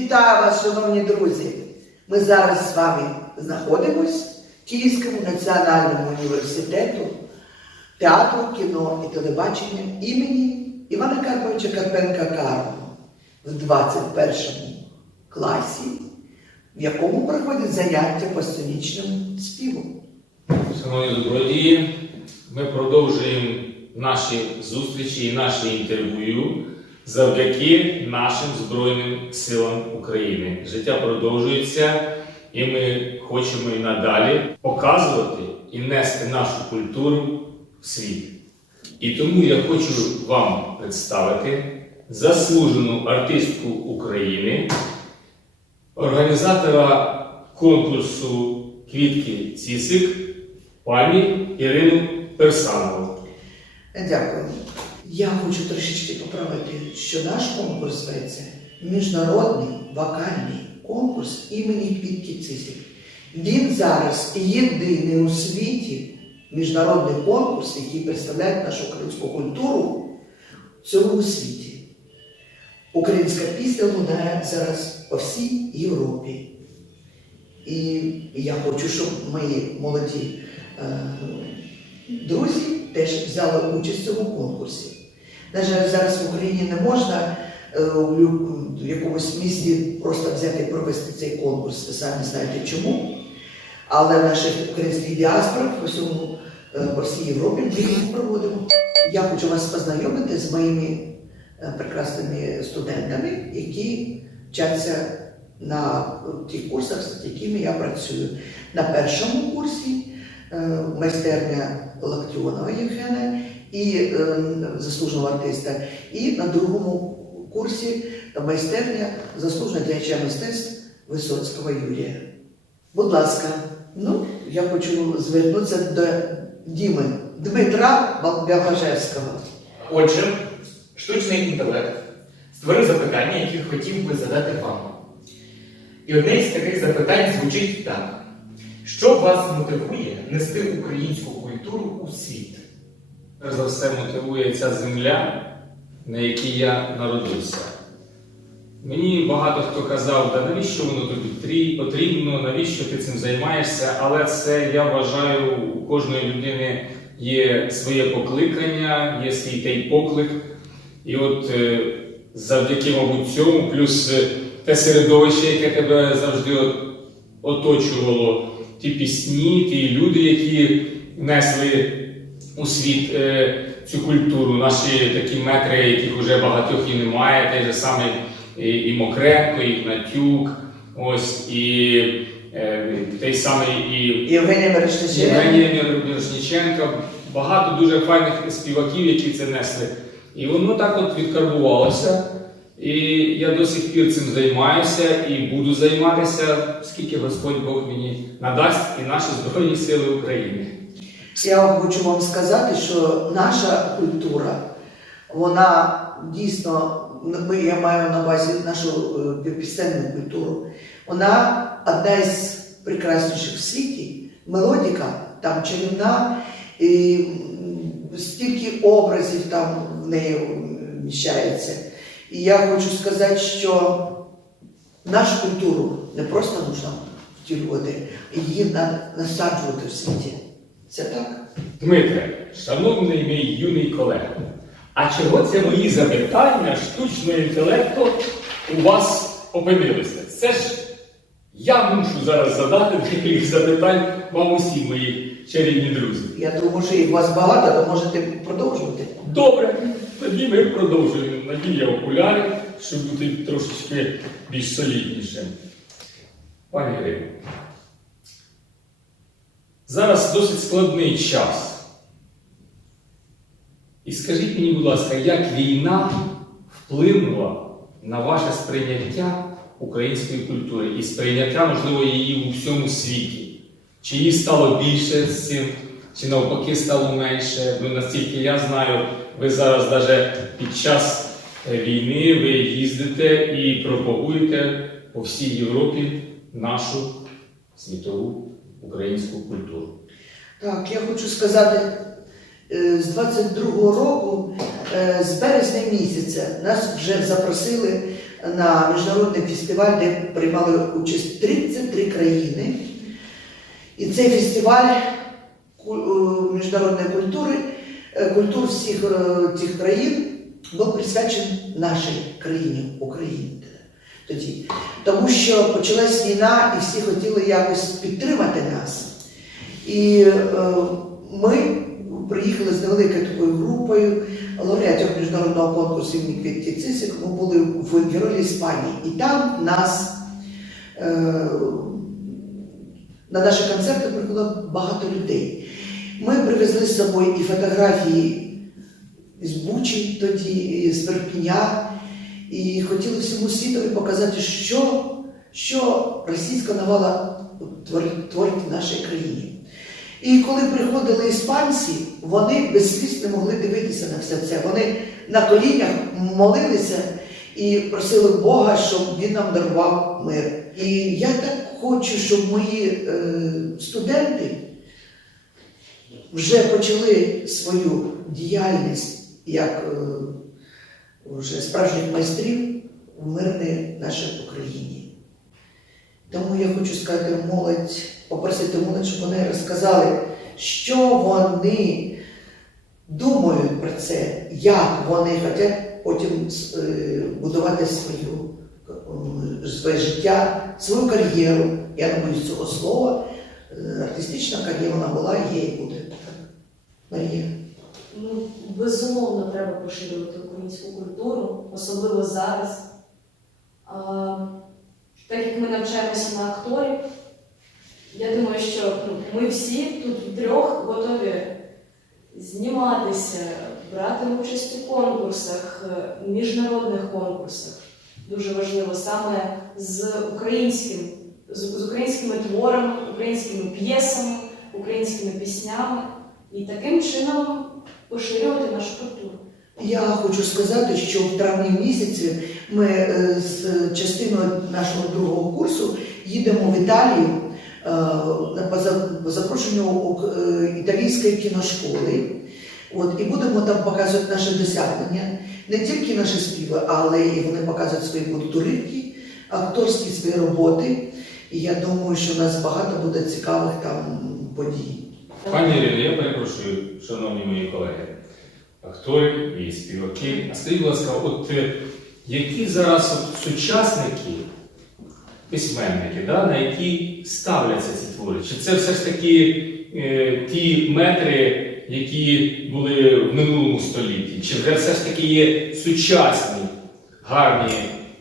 Вітаю вас, шановні друзі! Ми зараз з вами знаходимось в Київському національному університету театру, кіно і телебачення імені Івана Карповича Карпенка Карого в 21 класі, в якому проходять заняття по сценічному співу. Шановні добродії, ми продовжуємо наші зустрічі і наші інтерв'ю завдяки нашим Збройним силам України. Життя продовжується, і ми хочемо і надалі показувати і нести нашу культуру в світ. І тому я хочу вам представити заслужену артистку України, організатора конкурсу Квітки Цісик пані Ірину Персанову. Дякую. Я хочу трішечки поправити, що наш конкурс зветься Міжнародний вокальний конкурс імені Квітки Цисик. Він зараз єдиний у світі міжнародний конкурс, який представляє нашу українську культуру в цьому світі. Українська пісня лунає зараз по всій Європі. І я хочу, щоб мої молоді е, друзі теж взяли участь в цьому конкурсі. На жаль, зараз в Україні не можна е, в якомусь місті просто взяти і провести цей конкурс, ви самі знаєте чому. Але в наших українських діаспорах по всьому е, по всій Європі ми їх проводимо. Я хочу вас познайомити з моїми е, прекрасними студентами, які вчаться на тих курсах, з якими я працюю. На першому курсі е, майстерня Лактіонова Євгена і е, заслуженого артиста, і на другому курсі майстерня заслуженого діяча мистецтв Висоцького Юрія. Будь ласка, ну я хочу звернутися до Діми Дмитра Бягажевського. Отже, штучний інтелект створив запитання, які хотів би задати вам. І одне із таких запитань звучить так: що вас мотивує нести українську культуру у світ? Перш за все мотивує ця земля, на якій я народився. Мені багато хто казав, да навіщо воно тобі потрібно, навіщо ти цим займаєшся, але це я вважаю, у кожної людини є своє покликання, є свій той поклик. І от е, завдяки, мабуть, цьому, плюс е, те середовище, яке тебе завжди оточувало, ті пісні, ті люди, які несли у світ е, цю культуру, наші такі метри, яких вже багатьох і немає, той же самий і, і Мокренко, і Гнатюк, ось, і е, той самий і Євгенія Мережниченко. Багато дуже файних співаків, які це несли. І воно так от відкарбувалося. І я до сих пір цим займаюся і буду займатися, скільки Господь Бог мені надасть і наші Збройні Сили України. Я хочу вам сказати, що наша культура, вона дійсно, я маю на увазі нашу е, пісенну культуру, вона одна із прекрасніших в світі. Мелодіка там чарівна, і стільки образів там в неї вміщається. І я хочу сказати, що нашу культуру не просто нужно втілювати, її на- насаджувати в світі. Це так? Дмитре, шановний мій юний колега, а чого це мої запитання штучного інтелекту у вас опинилися? Це ж я мушу зараз задати декілька запитань вам усі мої чарівні друзі. Я думаю, що їх у вас багато, ви можете продовжувати. Добре, тоді ми продовжуємо. Надію я окуляри, щоб бути трошечки більш соліднішим. Пані Ірино, зараз досить складний час. І скажіть мені, будь ласка, як війна вплинула на ваше сприйняття української культури і сприйняття, можливо, її у всьому світі? Чи її стало більше з цим, чи навпаки стало менше? Ну, наскільки я знаю, ви зараз навіть під час е, війни ви їздите і пропагуєте по всій Європі нашу світову українську культуру. Так, я хочу сказати, е, з 22-го року, е, з березня місяця, нас вже запросили на міжнародний фестиваль, де приймали участь 33 країни. І цей фестиваль е, міжнародної культури, культур всіх цих країн був присвячений нашій країні, Україні тоді. Тому що почалась війна і всі хотіли якось підтримати нас. І е, ми приїхали з невеликою такою групою лауреатів міжнародного конкурсу імені Квітки Цисик. Ми були в Геролі Іспанії. І там нас е, на наші концерти приходило багато людей. Ми привезли з собою і фотографії з Бучі тоді, і з Перпіня, і хотіли всьому світові показати, що, що російська навала творить, творить в нашій країні. І коли приходили іспанці, вони без сліз не могли дивитися на все це. Вони на колінях молилися і просили Бога, щоб він нам дарував мир. І я так хочу, щоб мої е, студенти вже почали свою діяльність як е, вже справжніх майстрів в мирній нашій Україні. Тому я хочу сказати молодь, попросити молодь, щоб вони розказали, що вони думають про це, як вони хочуть потім е, будувати свою, е, своє життя, свою кар'єру. Я не боюсь цього слова. Е, Артистична кар'єра вона була, є і буде. Марія. Ну, безумовно, треба поширювати українську культуру, особливо зараз. Так як ми навчаємося на акторів, я думаю, що ну, ми всі тут втрьох готові зніматися, брати участь у конкурсах, е, міжнародних конкурсах. Дуже важливо саме з українським, з українськими творами, українськими п'єсами, українськими піснями і таким чином поширювати нашу культуру. Я хочу сказати, що в травні місяці ми е, з частиною нашого другого курсу їдемо в Італію е, по запрошенню е, італійської кіношколи. От, і будемо там показувати наші досягнення, не тільки наші співи, але і вони показують свої культурки, акторські свої роботи. І я думаю, що у нас багато буде цікавих там подій. Пані Ірино, я перепрошую, шановні мої колеги, актори і співаки. А скажіть, будь ласка, от е, які зараз от сучасники, письменники, да, на які ставляться ці твори? Чи це все ж таки е, ті метри, які були в минулому столітті? Чи вже все ж таки є сучасні гарні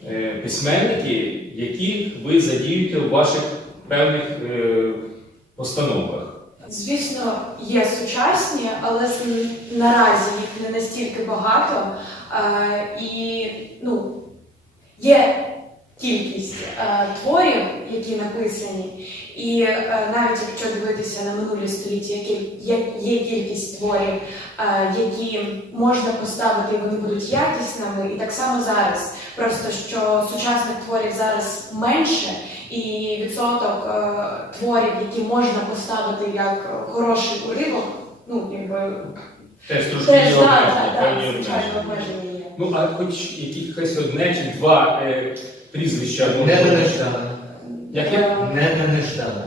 е, письменники, яких ви задіюєте у ваших певних е, постановках? Звісно, є сучасні, але наразі їх не настільки багато. Е, і ну, є кількість е, творів, які написані, і е, навіть якщо дивитися на минулі століття, є, кількість творів, які можна поставити, і вони будуть якісними, і так само зараз. Просто що сучасних творів зараз менше, і відсоток е, творів, які можна поставити як хороший уривок, ну якби Теж трошки теж так, обмеження, так, так, звичайно, обмеження. є. Ну, а хоч якихось одне чи два е, прізвища. ну, Не донеждана. Яке? Не донеждана.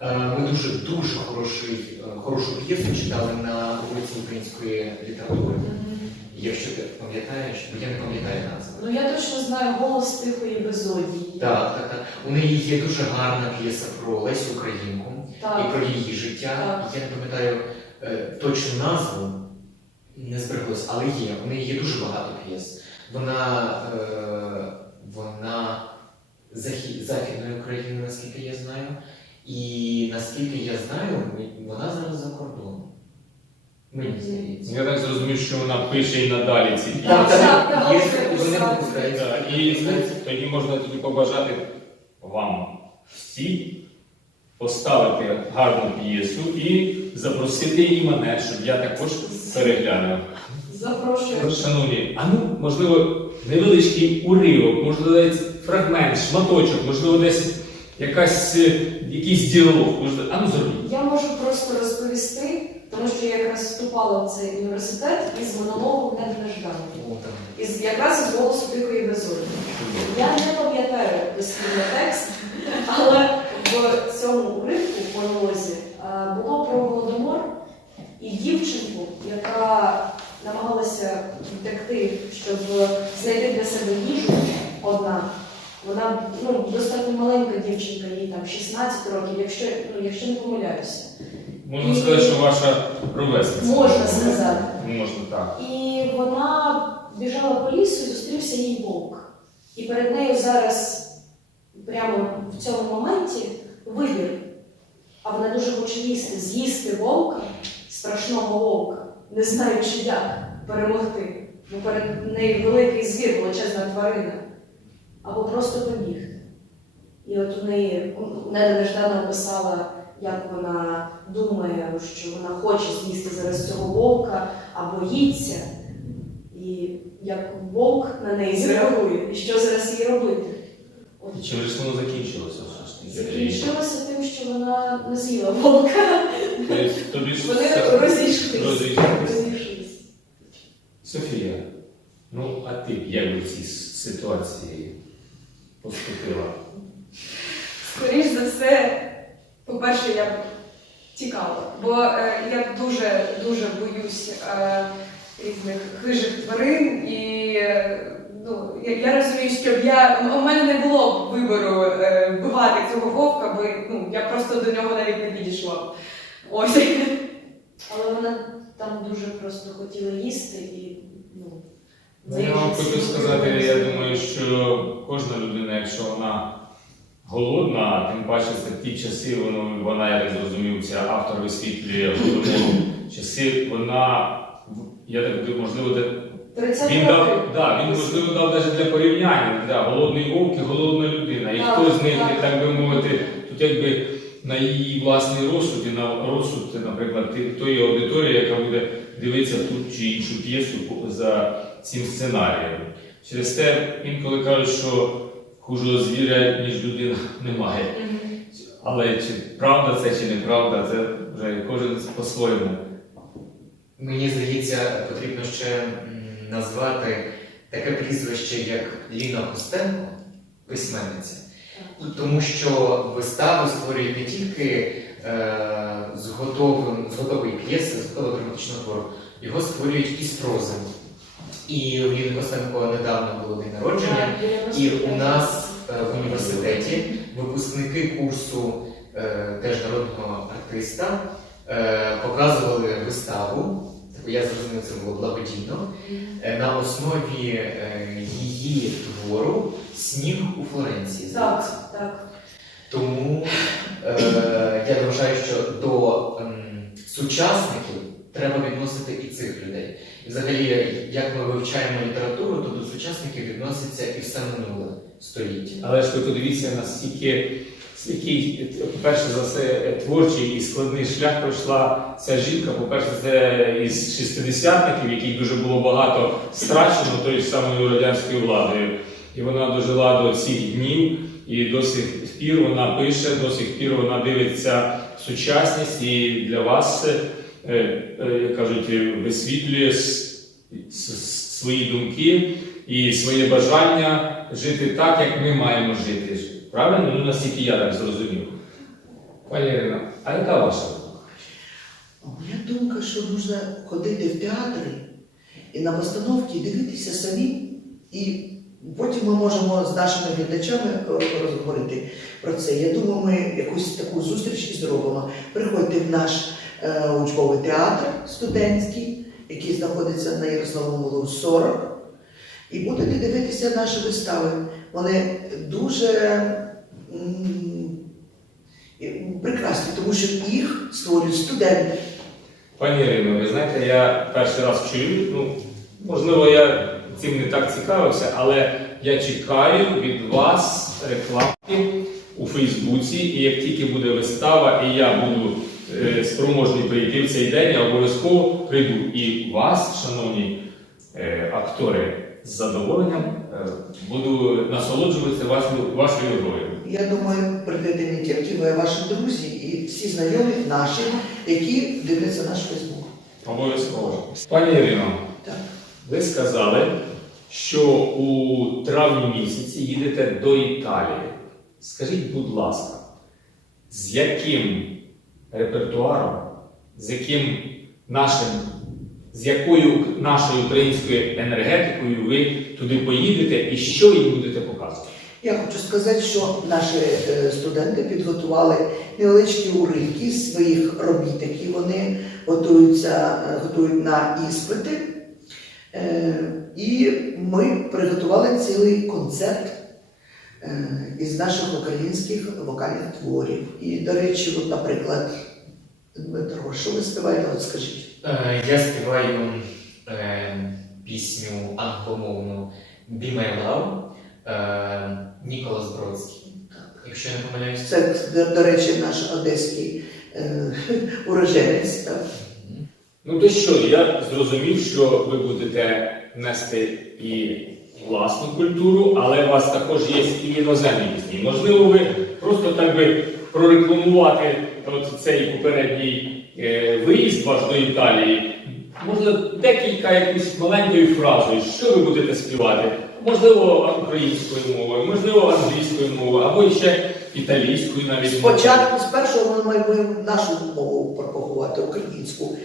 Е, Ми дуже дуже хороший, е, хорошу п'єсу читали на уроці української літератури. Якщо ти пам'ятаєш, бо я не пам'ятаю назву. Ну я точно знаю голос тихої безодії. Так, так, так. У неї є дуже гарна п'єса про Лесю Українку і про її життя. Так. Я не пам'ятаю е, точну назву, не збереглось, але є. У неї є дуже багато п'єс. Вона, е, вона захід, західної України, наскільки я знаю. І наскільки я знаю, вона зараз за кордоном. Мені здається. Я так зрозумів, що вона пише і надалі ці пісні. Так, так, так, так, є, вони так. Так, І тоді можна тоді побажати вам всі поставити гарну п'єсу і запросити і мене, щоб я також переглянув. Запрошую. Шановні, а ну, можливо, невеличкий уривок, можливо, десь фрагмент, шматочок, можливо, десь якась, е, якийсь діалог. Можливо, а ну зробіть. Я можу просто розповісти Тому що я якраз вступала в цей університет із монологом «Не Ждану». О. Із якраз із голосу Дикої Безодні. Я не пам'ятаю дослівно текст, але в цьому уривку в монолозі е, було про голодомор і дівчинку, яка намагалася втекти, щоб знайти для себе їжу одна. Вона ну, достатньо маленька дівчинка, їй там 16 років, якщо, ну, якщо не помиляюся. Можна сказати, що ваша ровесниця. Можна сказати. Можна так. І вона біжала по лісу і зустрівся їй вовк. І перед нею зараз, прямо в цьому моменті, вибір. А вона дуже хоче їсти, з'їсти вовка, страшного вовка, не знаючи, як перемогти. Бо перед нею великий звір, величезна тварина. Або просто побігти. І от у неї Неда неждано описала, як вона думає, що вона хоче з'їсти зараз цього вовка, а боїться, і як вовк на неї зреагує, і що зараз їй робити. От чим ж воно закінчилося? все ж таки? закінчилося тим, що вона не з'їла вовка. Тобто, тобі ж Вони. Розійшлись. Софія, ну а ти як би в цій ситуації поступила? Скоріш за все, по-перше, я тікала, бо е, я дуже дуже боюсь е, різних хижих тварин, і е, ну, я, я розумію, що б я у мене не було б вибору е, вбивати цього вовка, бо ну, я просто до нього навіть не підійшла. Ось. Але вона там дуже просто хотіла їсти і ну. Ну, я вам хочу сказати, я думаю, що кожна людина, якщо вона голодна, тим паче це ті часи, воно, вона, я так зрозумів, це автор висвітлює часи, вона, я так думаю, можливо, де Він дав, да, він можливо дав навіть для порівняння. Да, голодний вовк і голодна людина. І хто з них, так. так би мовити, тут якби на її власний розсуд і на розсуд, наприклад, тої аудиторії, яка буде дивитися ту чи іншу п'єсу за цим сценарієм. Через те інколи кажуть, що хужого звіря, ніж людина, немає. Але чи правда це, чи неправда, це вже кожен по-своєму. Мені здається, потрібно ще назвати таке прізвище, як Ліна Костенко, письменниця. Тому що вистави створюють не тільки е, з, готовим, з готової п'єси, з готового драматичного твору, його створюють і з прози. І у Ліни Костенко недавно було день народження. І у нас е, в університеті випускники курсу е, теж народного артиста е, показували виставу. Я зрозумів, це було благодійно. На основі її твору Сніг у Флоренції. Так, так. Тому я вважаю, що до сучасників треба відносити і цих людей. І взагалі, як ми вивчаємо літературу, то до сучасників відноситься і все минуле століття. Але ж ви подивіться, наскільки який, по-перше, за все творчий і складний шлях пройшла ця жінка. По-перше, це із шістидесятників, яких дуже було багато страчено тої ж самою радянською владою. І вона дожила до цих днів, і до сих пір вона пише, до сих пір вона дивиться сучасність і для вас, як кажуть, висвітлює свої думки і своє бажання жити так, як ми маємо жити. Правильно? Ну, наскільки я так зрозумів. Пані Ірина, а яка ваша думка? Моя думка, що потрібно ходити в театри і на постановки дивитися самі, і потім ми можемо з нашими глядачами е, розговорити про це. Я думаю, ми якусь таку зустріч і зробимо. Приходьте в наш е, учбовий театр студентський, який знаходиться на Ярославному Лугу 40, і будете дивитися наші вистави. Вони дуже прекрасні, тому що їх створюють студенти. Пані Ірино, ви знаєте, я перший раз чую, ну, можливо, я цим не так цікавився, але я чекаю від вас реклами у Фейсбуці, і як тільки буде вистава, і я буду е, спроможний прийти в цей день, я обов'язково прийду. І вас, шановні е, актори, з задоволенням е, буду насолоджуватися вашою, вашою грою. Я думаю, прийдете не тільки ви, а ваші друзі і всі знайомі наші, які дивляться наш Фейсбук. Обов'язково. Пані Ірино, Так. ви сказали, що у травні місяці їдете до Італії. Скажіть, будь ласка, з яким репертуаром, з яким нашим, з якою нашою українською енергетикою ви туди поїдете і що їм будете показувати? Я хочу сказати, що наші е, студенти підготували невеличкі уривки своїх робіт, які вони готуються, е, готують на іспити. Е, І ми приготували цілий концерт із наших українських вокальних творів. І, до речі, от, наприклад, Дмитро, що ви співаєте, от скажіть? Е, Я співаю е, пісню англомовну Be My Love е, Ніколас Бродський. Якщо я не помиляюсь. Це, до, до речі, наш одеський е, уроженець. Так? Ну то що, я зрозумів, що ви будете нести і власну культуру, але у вас також є і іноземні пісні. Можливо, ви просто так би прорекламувати от цей попередній е, виїзд ваш до Італії. Можливо, декілька якусь маленькою фразою, що ви будете співати? Можливо, українською мовою, можливо, англійською мовою, або ще італійською навіть. Спочатку, спершу ми маємо нашу мову пропагувати, українську.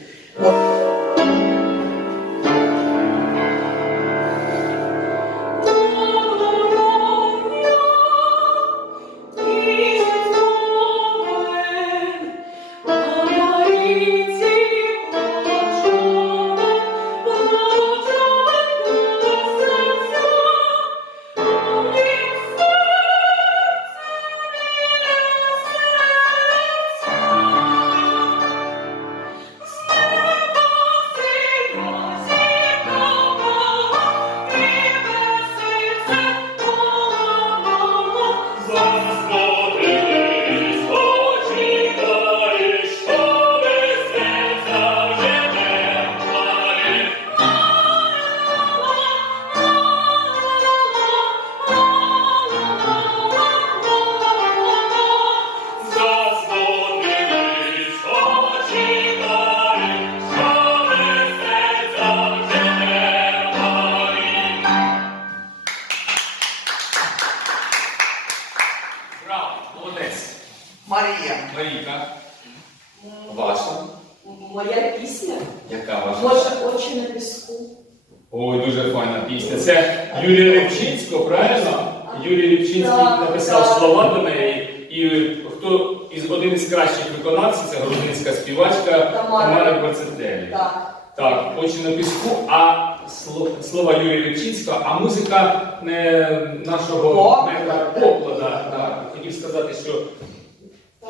Сказати, що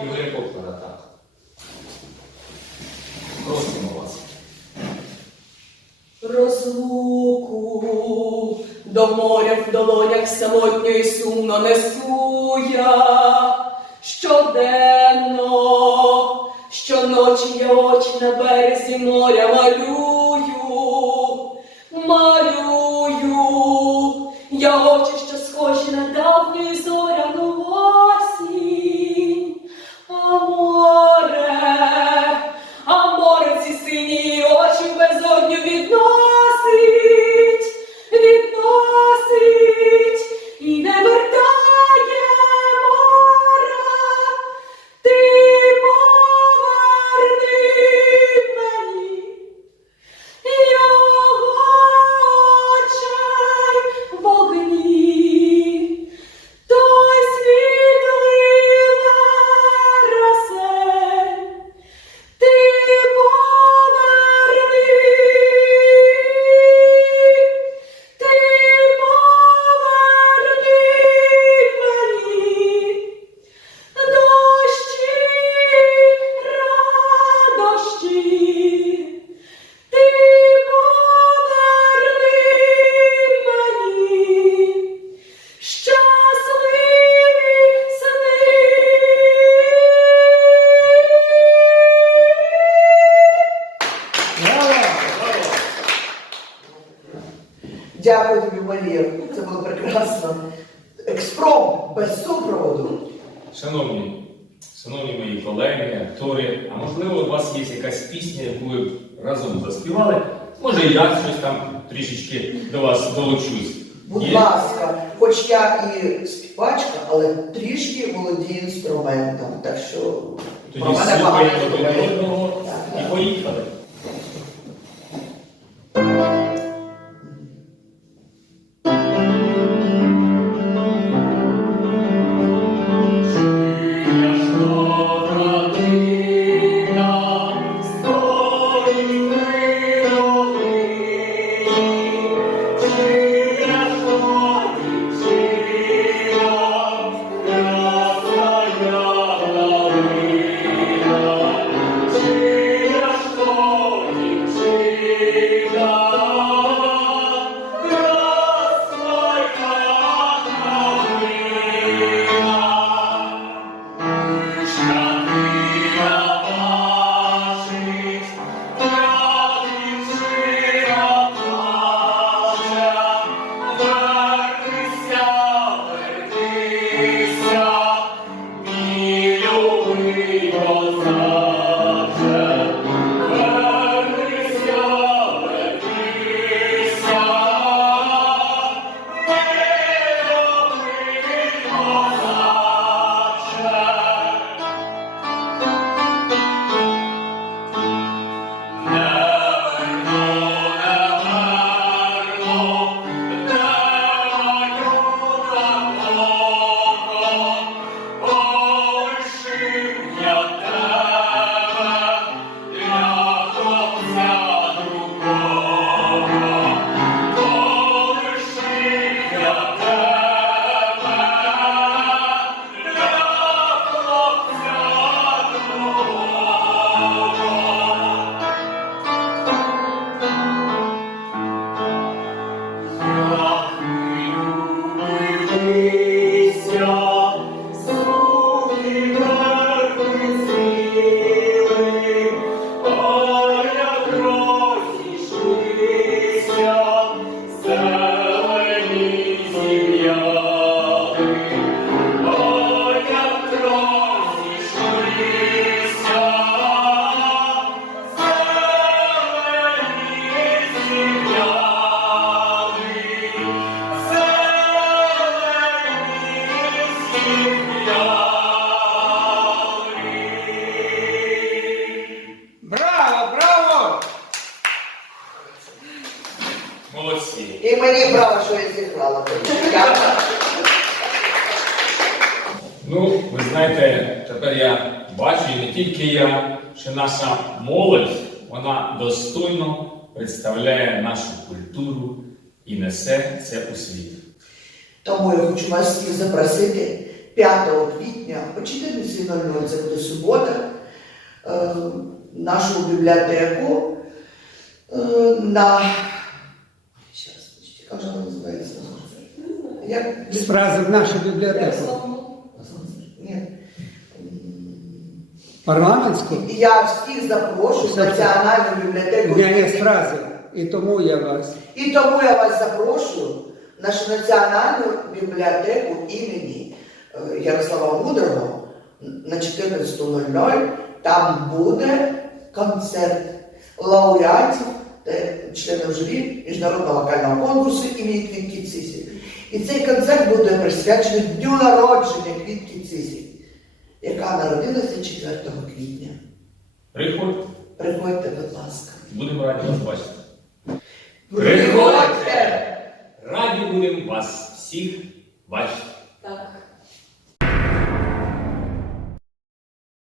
Ігоря Поплада, так. Просимо вас. Розлуку до моря в долонях самотньо і сумно несу я щоденно, щоночі я очі на березі моря малюю, малюю, я очі, що схожі на давню Дякую тобі, Марія. Це було прекрасно. Експром без супроводу. Шановні, шановні мої колеги, актори, а можливо, у вас є якась пісня, яку ви разом заспівали? Може, і я щось там трішечки до вас долучусь. Будь Є? ласка, хоч я і співачка, але трішки володію інструментом. Так що Тоді про мене багато слухаємо один говорять. одного Так, і так. поїхали. І мені право, що я зіграла. Ну, ви знаєте, тепер я бачу, і не тільки я, що наша молодь, вона достойно представляє нашу культуру і несе це у світ. Тому я хочу вас всіх запросити 5 квітня о 14.00, це буде субота, е, нашу бібліотеку е, на. Щас, як же вона називається? Як? Сразу в нашу бібліотеку. Ні. М, Парламентську? Я всіх запрошую в Національну бібліотеку. Я не сразу. І тому я вас. І тому я вас запрошую в нашу національну бібліотеку імені е, Ярослава Мудрого на 14.00. Там буде концерт лауреатів та членів журі міжнародного вокального конкурсу імені Квітки Цисі. І цей концерт буде присвячений дню народження Квітки Цизі, яка народилася 4 квітня. Приходьте, Приходьте, будь ласка. будемо раді вас бачити. Приходьте! Раді будемо вас всіх бачити. Так.